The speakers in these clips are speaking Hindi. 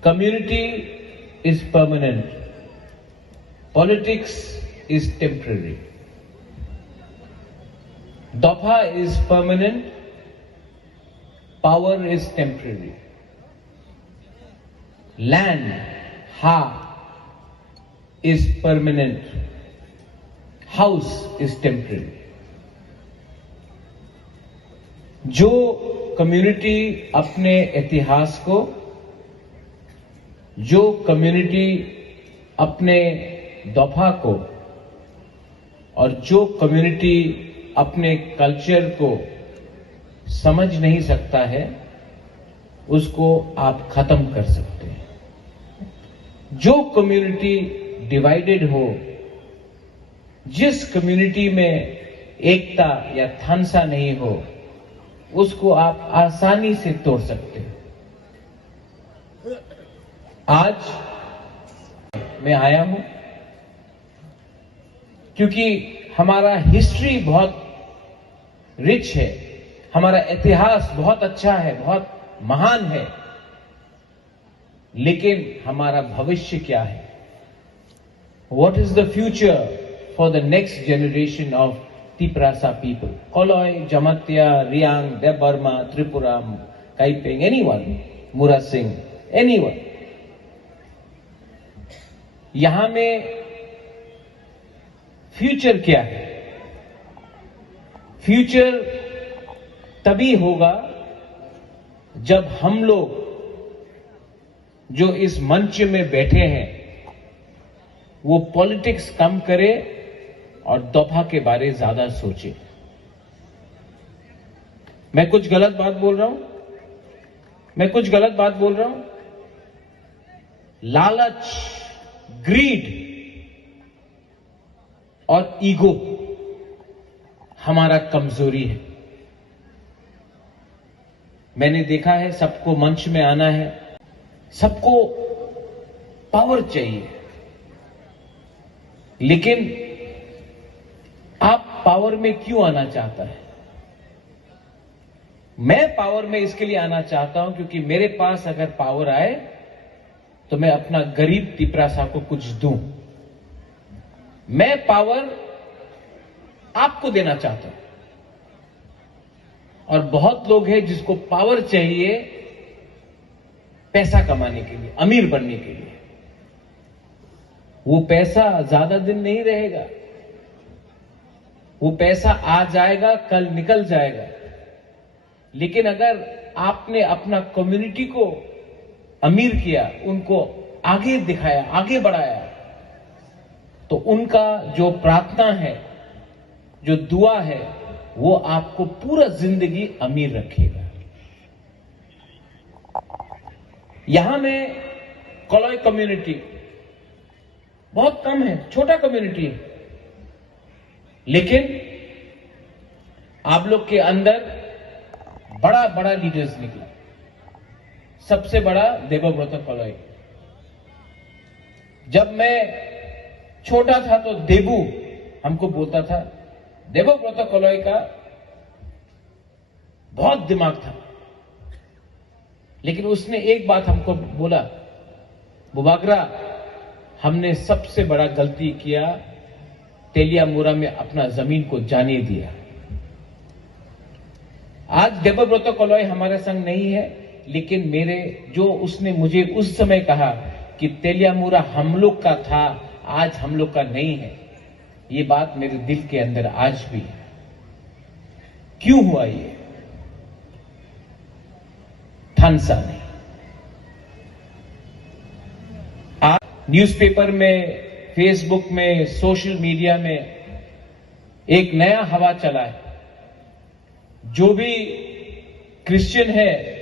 Community is permanent. Politics is temporary. Dopha is permanent. Power is temporary. Land, ha, is permanent. House is temporary. जो कम्युनिटी अपने इतिहास को, जो कम्युनिटी अपने दफा को और जो कम्युनिटी अपने कल्चर को समझ नहीं सकता है, उसको आप खत्म कर सकते हैं। जो कम्युनिटी डिवाइडेड हो, जिस कम्युनिटी में एकता या थानसा नहीं हो, उसको आप आसानी से तोड़ सकते हैं। आज मैं आया हूं क्योंकि हमारा हिस्ट्री बहुत रिच है, हमारा इतिहास बहुत अच्छा है, बहुत महान है, लेकिन हमारा भविष्य क्या है? What is the future for the next generation of Tiprasa people? Koloi, Jamatya, Riang, Debarma, Tripura, Kaiping, anyone, Mura Singh, anyone. यहां में फ्यूचर क्या है? फ्यूचर तभी होगा जब हम लोग जो इस मंच में बैठे हैं वो पॉलिटिक्स कम करे और दफा के बारे ज्यादा सोचे। मैं कुछ गलत बात बोल रहा हूं? लालच, ग्रीड और ईगो हमारा कमजोरी है। मैंने देखा है सबको मंच में आना है, सबको पावर चाहिए, लेकिन आप पावर में क्यों आना चाहता है? मैं पावर में इसके लिए आना चाहता हूं क्योंकि मेरे पास अगर पावर आए तो मैं अपना गरीब तिपरासा को कुछ दूं। मैं पावर आपको देना चाहता हूं, और बहुत लोग हैं जिसको पावर चाहिए पैसा कमाने के लिए, अमीर बनने के लिए। वो पैसा ज्यादा दिन नहीं रहेगा, वो पैसा आ जाएगा, कल निकल जाएगा। लेकिन अगर आपने अपना कम्युनिटी को अमीर किया, उनको आगे दिखाया, आगे बढ़ाया, तो उनका जो प्रार्थना है, जो दुआ है, वो आपको पूरा जिंदगी अमीर रखेगा। यहां में कोलोई कम्युनिटी बहुत कम है, छोटा कम्युनिटी है, लेकिन आप लोग के अंदर बड़ा बड़ा लीडर्स निकला। सबसे बड़ा देवव्रत कोलोई। जब मैं छोटा था तो देबू हमको बोलता था, देवव्रत कोलोई का बहुत दिमाग था, लेकिन उसने एक बात हमको बोला, बुबागरा, हमने सबसे बड़ा गलती किया, तेलियामुरा में अपना जमीन को जाने दिया। आज देवव्रत कोलोई हमारे संग नहीं है, लेकिन उसने मुझे उस समय कहा कि तेलियामुरा हम लोग का था, आज हम लोग का नहीं है, ये बात मेरे दिल के अंदर आज भी है। क्यों हुआ ये? थानसा नहीं। आज न्यूज़पेपर में, फेसबुक में, सोशल मीडिया में एक नया हवा चला है। जो भी क्रिश्चियन है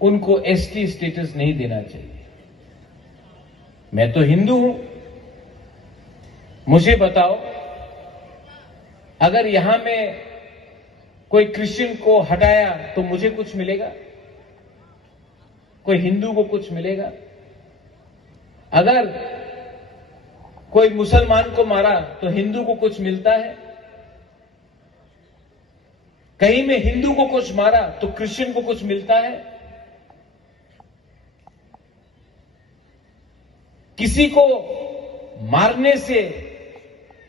उनको एसटी स्टेटस नहीं देना चाहिए। मैं तो हिंदू हूं, मुझे बताओ, अगर यहां में कोई क्रिश्चियन को हटाया तो मुझे कुछ मिलेगा? कोई हिंदू को कुछ मिलेगा? अगर कोई मुसलमान को मारा तो हिंदू को कुछ मिलता है? कहीं में हिंदू को कुछ मारा तो क्रिश्चियन को कुछ मिलता है? किसी को मारने से,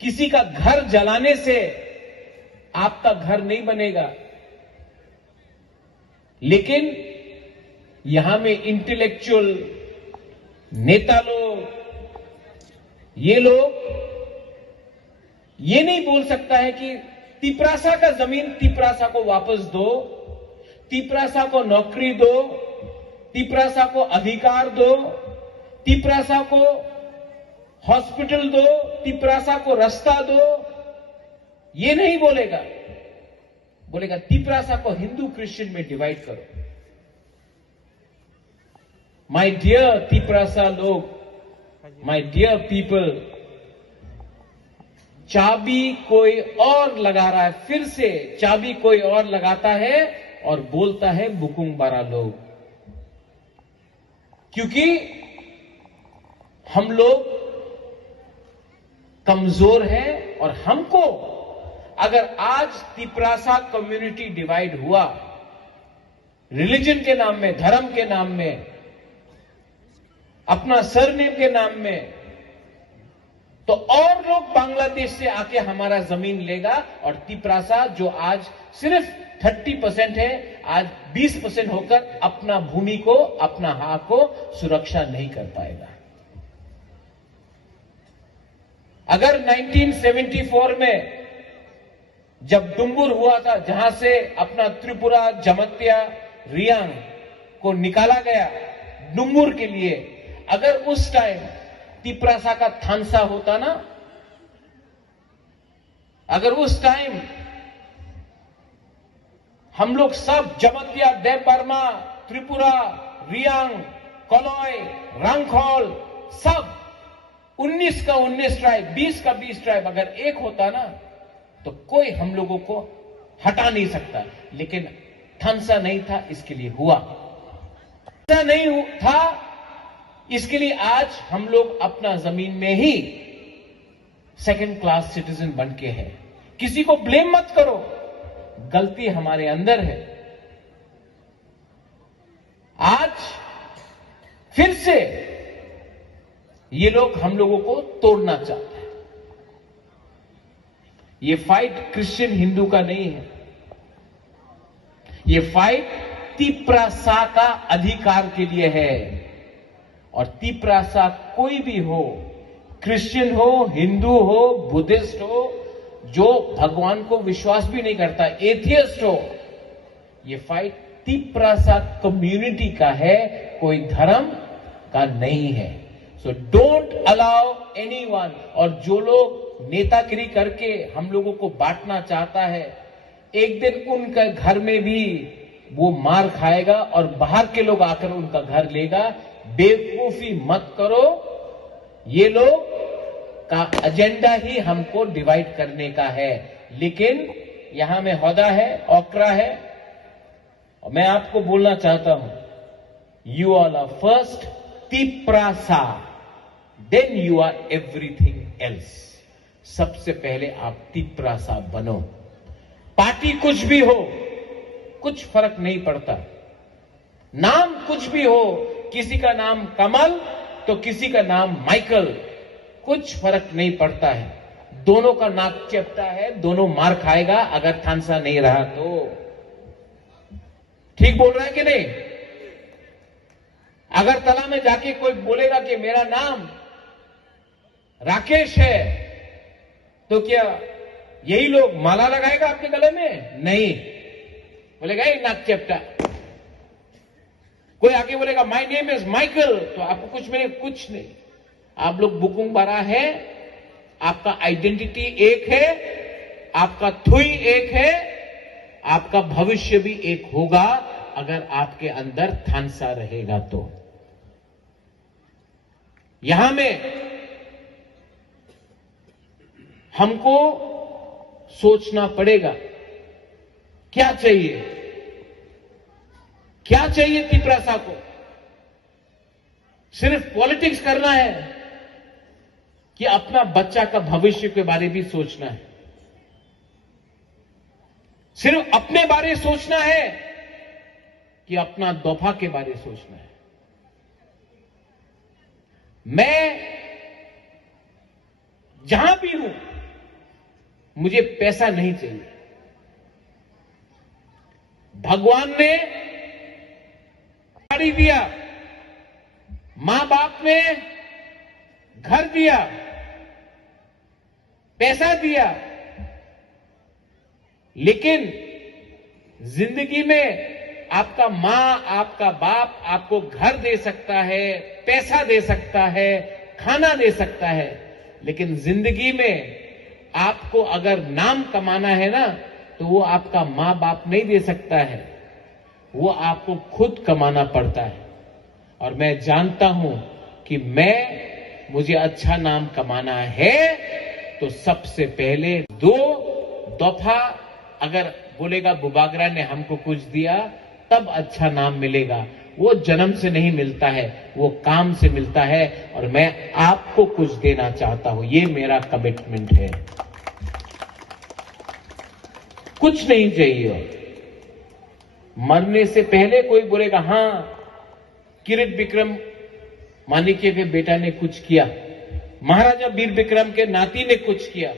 किसी का घर जलाने से आपका घर नहीं बनेगा। लेकिन यहां में इंटेलेक्चुअल नेता लोग, ये लोग ये नहीं बोल सकता है कि तिपरासा का जमीन तिपरासा को वापस दो, तिपरासा को नौकरी दो, तिपरासा को अधिकार दो, तिपरासा को हॉस्पिटल दो, तिपरासा को रास्ता दो। ये नहीं बोलेगा। बोलेगा तिपरासा को हिंदू क्रिश्चियन में डिवाइड करो। माय डियर तिपरासा लोग, माय डियर पीपल, चाबी कोई और लगा रहा है, फिर से चाबी कोई और लगाता है और बोलता है बुकुंग बारा लोग। क्योंकि हम लोग कमजोर हैं और हमको अगर आज तिपरासा कम्युनिटी डिवाइड हुआ रिलीजन के नाम में, धर्म के नाम में, अपना सरनेम के नाम में, तो और लोग बांग्लादेश से आके हमारा जमीन लेगा और तिपरासा जो आज सिर्फ 30% है, आज 20% होकर अपना भूमि को, अपना हक को सुरक्षा नहीं कर पाएगा। अगर 1974 में जब डुम्बुर हुआ था, जहां से अपना त्रिपुरा, जमत्या, रियांग को निकाला गया डुम्बुर के लिए, अगर उस टाइम तिपरासा का थानसा होता ना, अगर उस टाइम हम लोग सब जमत्या, देव बर्मा, त्रिपुरा, रियांग, कलॉय, रंगखोल, सब 19 का 19 ट्राइब, 20 का 20 ट्राइब अगर एक होता ना, तो कोई हम लोगों को हटा नहीं सकता। लेकिन थानसा नहीं था, इसके लिए हुआ। थानसा नहीं था, इसके लिए आज हम लोग अपना जमीन में ही सेकंड क्लास सिटीजन बन के हैं। किसी को ब्लेम मत करो, गलती हमारे अंदर है। आज फिर से ये लोग हम लोगों को तोड़ना चाहते हैं। ये फाइट क्रिश्चियन हिंदू का नहीं है, ये फाइट तिपरासा का अधिकार के लिए है। और तिपरासा कोई भी हो, क्रिश्चियन हो, हिंदू हो, बुद्धिस्ट हो, जो भगवान को विश्वास भी नहीं करता, एथियस्ट हो, ये फाइट तिपरासा कम्युनिटी का है, कोई धर्म का नहीं है। So don't allow anyone. और जो लोग नेतागिरी करके हम लोगों को बांटना चाहता है, एक दिन उनका घर में भी वो मार खाएगा और बाहर के लोग आकर उनका घर लेगा। बेवकूफी मत करो। ये लोग का एजेंडा ही हमको डिवाइड करने का है। लेकिन यहां में होदा है, ओकरा है, और मैं आपको बोलना चाहता हूं, you all are first Tiprasa, then you are everything else. सबसे पहले आप तिपरासा बनो। पार्टी कुछ भी हो, कुछ फर्क नहीं पड़ता। नाम कुछ भी हो, किसी का नाम कमल तो किसी का नाम माइकल, कुछ फर्क नहीं पड़ता है। दोनों का नाक चेपटा है, दोनों मार खाएगा अगर थानसा नहीं रहा तो। ठीक बोल रहा है कि नहीं? अगर तला में जाके कोई बोलेगा कि मेरा नाम राकेश है, तो क्या यही लोग माला लगाएगा आपके गले में? नहीं, बोलेगा ये नाक चेपटा। कोई आके बोलेगा माय नेम इज माइकल, तो आपको कुछ मिले? कुछ नहीं। आप लोग बुकुंग बारा है, आपका आइडेंटिटी एक है, आपका थुई एक है, आपका भविष्य भी एक होगा अगर आपके अंदर थानसा रहेगा तो। यहां में हमको सोचना पड़ेगा क्या चाहिए, क्या चाहिए तिपरासा को। सिर्फ पॉलिटिक्स करना है कि अपना बच्चा का भविष्य के बारे भी सोचना है? सिर्फ अपने बारे सोचना है कि अपना दोफा के बारे सोचना है? मैं जहां भी हूं मुझे पैसा नहीं चाहिए। भगवान ने गाड़ी दिया, मां बाप ने घर दिया, पैसा दिया, लेकिन जिंदगी में आपका मां, आपका बाप आपको घर दे सकता है, पैसा दे सकता है, खाना दे सकता है, लेकिन जिंदगी में आपको अगर नाम कमाना है ना, तो वो आपका मां बाप नहीं दे सकता है, वो आपको खुद कमाना पड़ता है। और मैं जानता हूं कि मुझे अच्छा नाम कमाना है तो सबसे पहले 2 दफा अगर बोलेगा बुबागरा ने हमको कुछ दिया तब अच्छा नाम मिलेगा। वो जन्म से नहीं मिलता है, वो काम से मिलता है, और मैं आपको कुछ देना चाहता हूं, ये मेरा कमिटमेंट है। कुछ नहीं चाहिए। मरने से पहले कोई बोलेगा हां किरीट विक्रम माणिक्य के बेटा ने कुछ किया, महाराजा वीर विक्रम के नाती ने कुछ किया।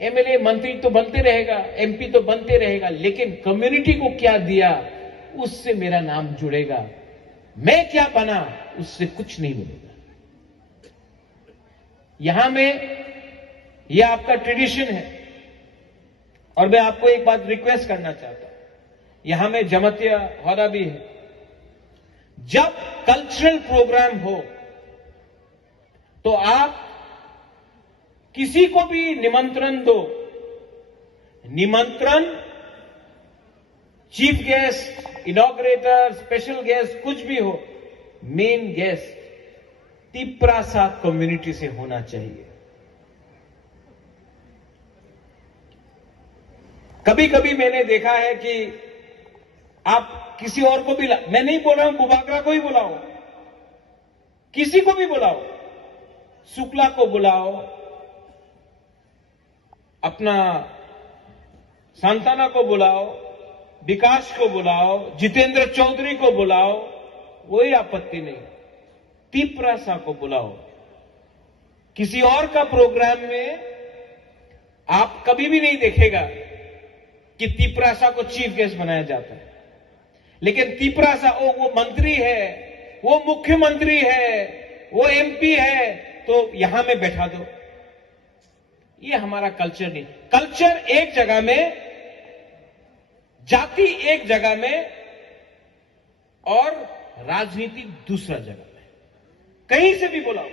एमएलए मंत्री तो बनते रहेगा, एमपी तो बनते रहेगा, लेकिन कम्युनिटी को क्या दिया उससे मेरा नाम जुड़ेगा। मैं क्या बना उससे कुछ नहीं मिलेगा। यहां में यह आपका ट्रेडिशन है, और मैं आपको एक बात रिक्वेस्ट करना चाहता हूं। यहां में जमातिया होदा भी है। जब कल्चरल प्रोग्राम हो तो आप किसी को भी निमंत्रण दो। निमंत्रण चीफ गेस्ट, इनॉग्रेटर, स्पेशल गेस्ट कुछ भी हो, मेन गेस्ट तिप्रासा कम्युनिटी से होना चाहिए। कभी कभी मैंने देखा है कि आप किसी और को भी मैं नहीं बोल रहा हूं बुबागरा को ही बुलाओ, किसी को भी बुलाओ, शुक्ला को बुलाओ, अपना सांताना को बुलाओ, विकास को बुलाओ, जितेंद्र चौधरी को बुलाओ, कोई आपत्ति नहीं। तिप्रासा को बुलाओ। किसी और का प्रोग्राम में आप कभी भी नहीं देखेगा कि तिप्रासा को चीफ गेस्ट बनाया जाता है, लेकिन तिप्रासा वो मंत्री है, वो मुख्यमंत्री है, वो एमपी है, तो यहां में बैठा दो। ये हमारा कल्चर नहीं। कल्चर एक जगह में, जाति एक जगह में, और राजनीति दूसरा जगह में। कहीं से भी बुलाओ,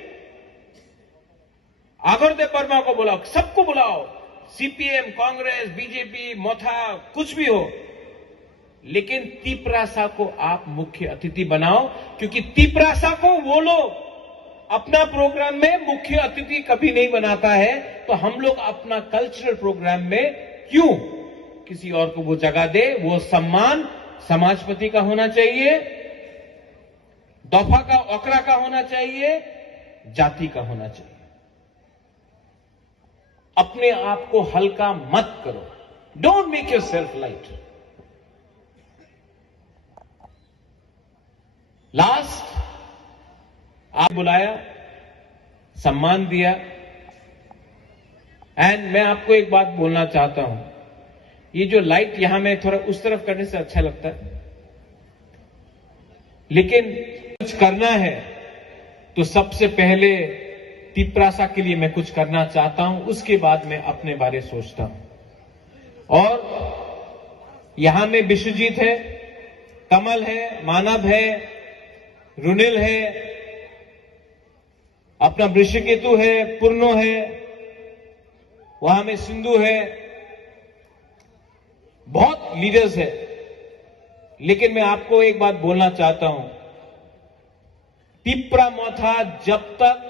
आगरदेव वर्मा को बुलाओ, सबको बुलाओ, सीपीएम, कांग्रेस, बीजेपी, मोथा, कुछ भी हो, लेकिन तिप्रासा को आप मुख्य अतिथि बनाओ, क्योंकि तिप्रासा को वो लोग अपना प्रोग्राम में मुख्य अतिथि कभी नहीं बनाता है, तो हम लोग अपना कल्चरल प्रोग्राम में क्यों किसी और को वो जगह दे। वो सम्मान समाजपति का होना चाहिए, दफा का, ओकरा का होना चाहिए, जाति का होना चाहिए। अपने आप को हल्का मत करो। Don't make yourself light. Last आप बुलाया, सम्मान दिया, एंड मैं आपको एक बात बोलना चाहता हूं। ये जो लाइट यहां में थोड़ा उस तरफ करने से अच्छा लगता है, लेकिन कुछ करना है तो सबसे पहले तिप्रासा के लिए मैं कुछ करना चाहता हूं, उसके बाद मैं अपने बारे सोचता हूं। और यहां में विश्वजीत है, कमल है, मानव है, रुनिल है, अपना वृषकेतु है, पूर्णो है, वहां में सिंधु है, बहुत लीडर्स है। लेकिन मैं आपको एक बात बोलना चाहता हूं, तिप्रा मोथा जब तक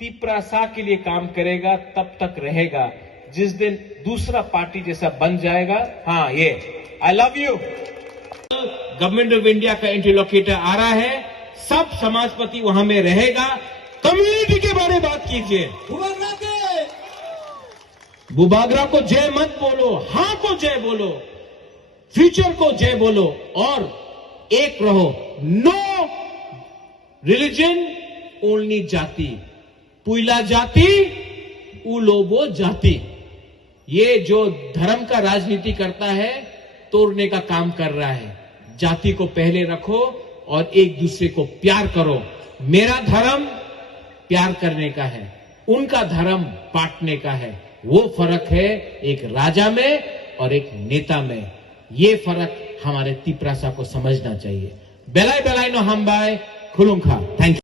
तिप्रासा के लिए काम करेगा तब तक रहेगा। जिस दिन दूसरा पार्टी जैसा बन जाएगा, हाँ ये I love you, government of India का इंटरलोकेटर आ रहा है, सब समाजपति वहां में रहेगा। कम्युनिटी के बारे में बात कीजिए। बुबागरा को जय मत बोलो, हां को जय बोलो, फ्यूचर को जय बोलो, और एक रहो। नो रिलीजन ओनली जाति, पुइला जाति उलोबो जाति। ये जो धर्म का राजनीति करता है तोड़ने का काम कर रहा है। जाति को पहले रखो और एक दूसरे को प्यार करो। मेरा धर्म प्यार करने का है, उनका धर्म बांटने का है। वो फर्क है एक राजा में और एक नेता में। ये फर्क हमारे तिपरासा को समझना चाहिए। बेलाय बेलाय नो हम बाय खुलुंखा। Thank you.